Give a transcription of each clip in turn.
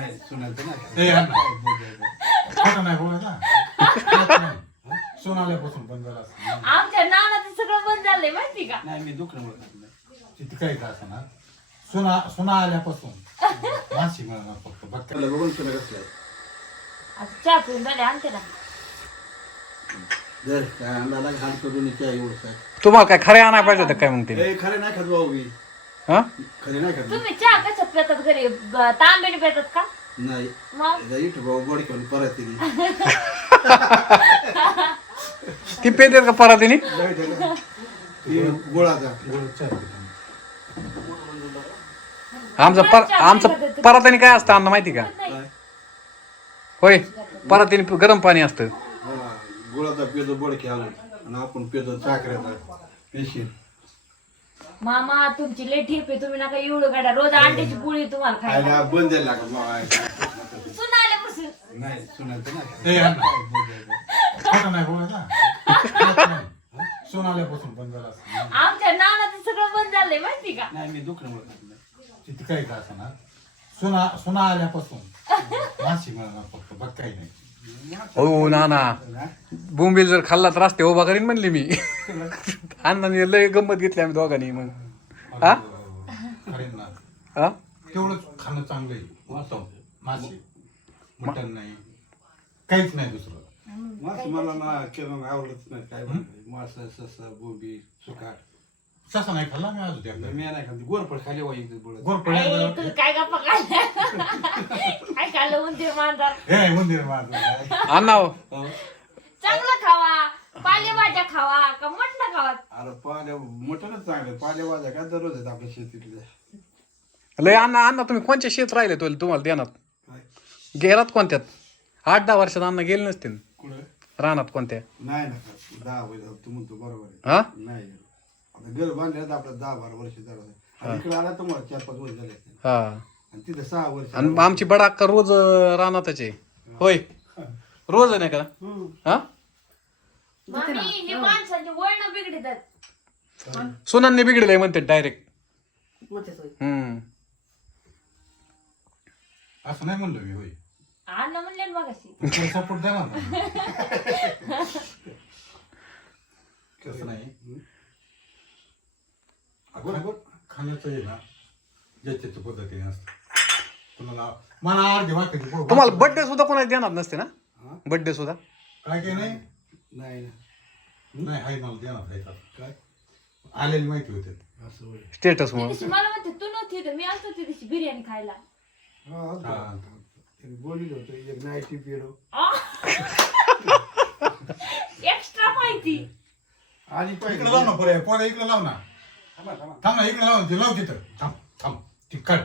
नाही सुनायचं ना ए, अण्णा. खोटं नाही बोलायचा? सोन आल्यापासून बंद झाला असं आमच्या नानाचं सगळं बंद झालंय माहिती का? नाही मी दुखणं बोलत नाही. काही का असणार सोना सोना आल्यापासून माशी मिळणार फक्त बघ. त्याला बघून तुला कसलं आहे. आता चहा पिऊन झाले आणते ना. जर काय अंदाला घाण करून इथे एवढं काय तुम्हाला काय खरे आणाय पाहिजे होतं काय मग ते? ए, खरे नाही खात भाऊ मी हा? खरे नाही खात मी. तुम्ही चहा कशात पितात घरी? ब- तांब्याने पितात का? नाही. मग? एकदा इथं भाऊ बॉडी करून परत दिली ती पेदेत का परत येणे जाऊ दे ना. ती गोळाचा गोळचा आमचं पर आमचं परत काय असतं? अन्न माहिती का? नाही. होय. परत गरम पाणी असतं. हा, गोळाचा पेजो बडके आलो आणि आपण पेजो साखरेचा. पेशील मामा तुमची लय ठेप आहे. तुम्ही नका एवढं गाड्या रोज अंड्याची पोळी तुम्हाला खायला. बंद द्यायला लागत बाबा. सुन आल्यापासून नाही सुनायचं ना ए, अण्णा. खोटं नाही बोलायचा सोन आल्यापासून बंद झाला असं आमच्या नानाचं सगळं बंद झालंय माहिती का? नाही मी दुखणं बोलत नाही. तिथे काही का असणार सोना सोना आल्यापासून. माशी मिळणार फक्त बघ काही नाही. हो ना ना. बोंबील जर खाल्ला तर रस्ते उभा करीन म्हणली मी. अण्णाने लय गंमत घेतली आम्ही दोघांनी मग. हा? अरे ना. हा? तेवढंच खाणं चांगलं आहे. वाचव मासे. मटण नाही. काहीच नाही दुसरं. मास मला ना केलं आवडत नाही. काय मास ससा बोबी सुकाट ससा नाही खाल्ला मी एकदा. मी नाही खाली गोरपड खाली वाई बोलत गोड ए, पडल्या तुम्ही काय गप्पा काढल्या काय खाल्लं उंदीर मांजर. हे मंदिर माझं अण्णा हो. चांगलं खावा पालेभाज्या खावा का मटण खावा? अरे पाल्या मटणच चांगलं. पाल्या वाजा काय दररोज आहेत आपल्या शेतीतल्या लय अण्णा अण्णा तुम्ही कोणच्या शेत राहिले तो तुम्हाला देणार? काय? गेलात कोणत्यात? आठ दहा वर्षात अण्णा गेले नसते. कुठं? रानात कोणत्या? नाही ना का दहा वय झालं तू म्हणतो बरोबर आहे. हा? नाही. आता घर बांधले आता आपलं दहा बारा वर्ष झालं. आणि इकडे आला तुम्हाला चार पाच वर्ष झाले. असतील. हा. आणि तिथं सहा वर्ष आणि आमची बडा अक्का रोज अं, रानातच आहे होय. रोज नाही का. हा? मामी हे माणसाचे वळण बिघडतात. सुनांनी बिघडलंय म्हणते डायरेक्ट हम्म. असं नाही म्हणलं मी होय. अन्न म्हणले ना मगाशी. सपोर्ट देणार ना कसं नाही. खाण्याचं आहे ना ज्याच्या पद्धतीने असतं मला अर्धी तुम्हाला बर्थडे सुद्धा कोणाला देणार नसते ना? हा? बर्थडे सुद्धा? काय काय नाही? नाही ना. नाही हाय मला देणार काय? आलेली माहिती होते. असं होय. स्टेटस त्या म्हणून दिवशी मला म्हणते तू नव्हती इथं, मी आलतो त्या दिवशी बिर्याणी खायला. हा, हा. होतं एक नाईटी पिरो एक्स्ट्रा माहिती. आली पाहिजे. इकडे लाव ना पोरे पोरे इकडे लाव ना. थांबा, थांबा. थांब ना इकडे लाव ते लाव तिथं. थांब थांब ती काढ.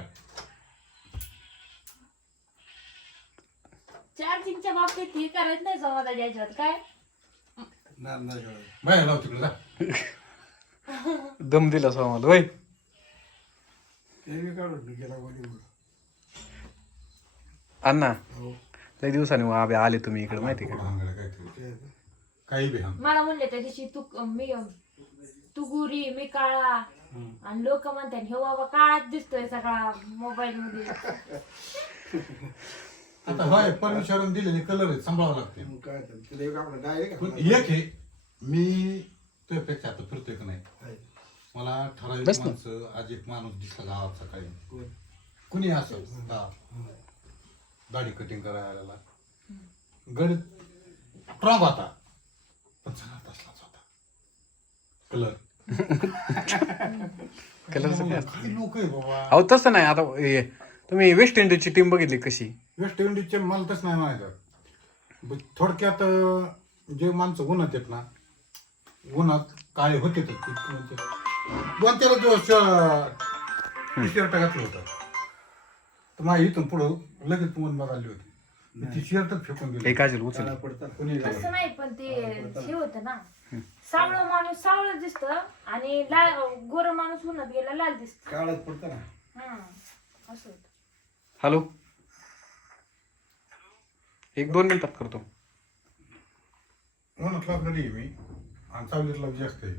चार्जिंगच्या बाबतीत हे करायचं नाही समाजा द्यायच्यात काय? नाही, नाही गं. बाहेर लाव तिकडे जा. दम दिला आम्हाला होय. ते बी काढून गेला अण्णा हो. दिवसांनी आबे आले तुम्ही इकडे माहिती का? ते- काही बी मला म्हणले त्या दिवशी तू मी तू गुरी मी काळा. आणि लोक म्हणतात हे बाबा काळाच दिसतोय सगळा मोबाईल मध्ये आता होय परमेश्वराने दिलेले कलर आहेत सांभाळावं लागते. मग काय तर, तिला एक आपलं डायरेक्ट पण एक आहे मी तुझ्यापेक्षा आता फिरतोय का नाही? मला ठराविक बस ना. माणसं आज एक माणूस दिसला गावात सकाळी. कुणी? असं? गाव दाढी कटिंग करायला. गड स्ट्रॉंग होता. पण सगळा तसलाच होता. कलर काय? काही लोक आहे बाबा. अहो तसं नाही. आता हे, तुम्ही वेस्ट इंडिजची टीम बघितली कशी? वेस्ट इंडिजचे मला तसं नाही म्हणायचं थोडक्यात जे माणसं उन्हात येत ना उन्हात काळे होते ते. दोन चार दिवस शर्ट घातलं होतं. तर माझ्या इथून पुढं लगेच मन बघाली होती. ती शर्टच फेकून दिली. काजल उचल. कोणी तसं नाही पण ते हे होतं ना. सावळ माणूस सावळ दिसत आणि लाल गोर माणूस उन्हात गेला लाल दिसत. काळात पडतं ना. असं हॅलो? एक दोन मिनिटात करतो. उन्हात लागलेली मी. आणि चावलीतला जास्त आहे.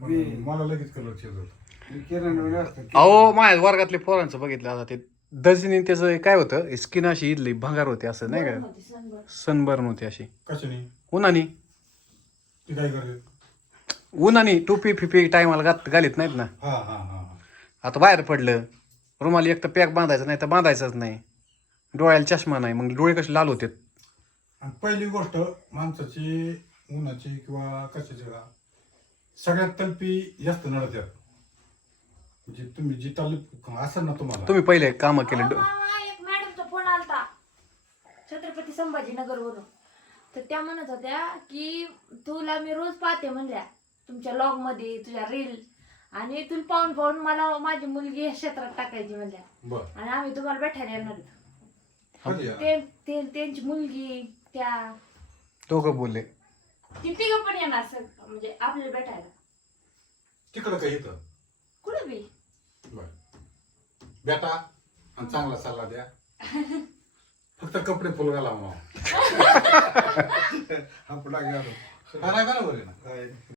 पण मी- मला लगेच कलर चेंज होतो. मी किराणा असतं अहो माझ्या वर्गातले पोरांचं बघितलं आता ते दर्शनी त्याचं काय होतं स्किन अशी इथली भंगार होते असं नाही का? सनबर्न. होते अशी. कशाने? उन्हानी. ती काय करते? उन्हानी टोपी फिपी टायमाला घात घालीत नाहीत ना? हा हा हा हा. आता बाहेर पडलं. रुमाला एक तर पॅक बांधायचं नाही तर बांधायचंच नाही. डोळ्याला चष्मा नाही मग डोळे कसे लाल होते आणि पहिली गोष्ट माणसाची उन्हाची किंवा कशाची का सगळ्यात तलपी जास्त नळत्यात. म्हणजे तुम्ही जी तलप असेल ना तुम्हाला. तुम्ही पहिले कामं केले. एक मॅडमचा फोन आलता. छत्रपती संभाजीनगर वरून. तर त्या म्हणत होत्या की तुला मी रोज पाहते म्हणल्या तुमच्या लॉगमध्ये तुझ्या रील आणि तुला पाहून पाहून मला माझी मुलगी या क्षेत्रात टाकायची म्हणल्या. बर. आणि आम्ही तुम्हाला भेटायला येणार. ते ते- त्यांची मुलगी त्या दोघं बोलले. ती तिघं पण येणार सर म्हणजे आपल्याला भेटायला. तिकडं काय येतं कुठे बी. बर. बेटा आणि चांगला सल्ला द्या. फक्त कपडे फुल घाला म्हणा हा पुढा गेलो बरोबर आहे ना? काय?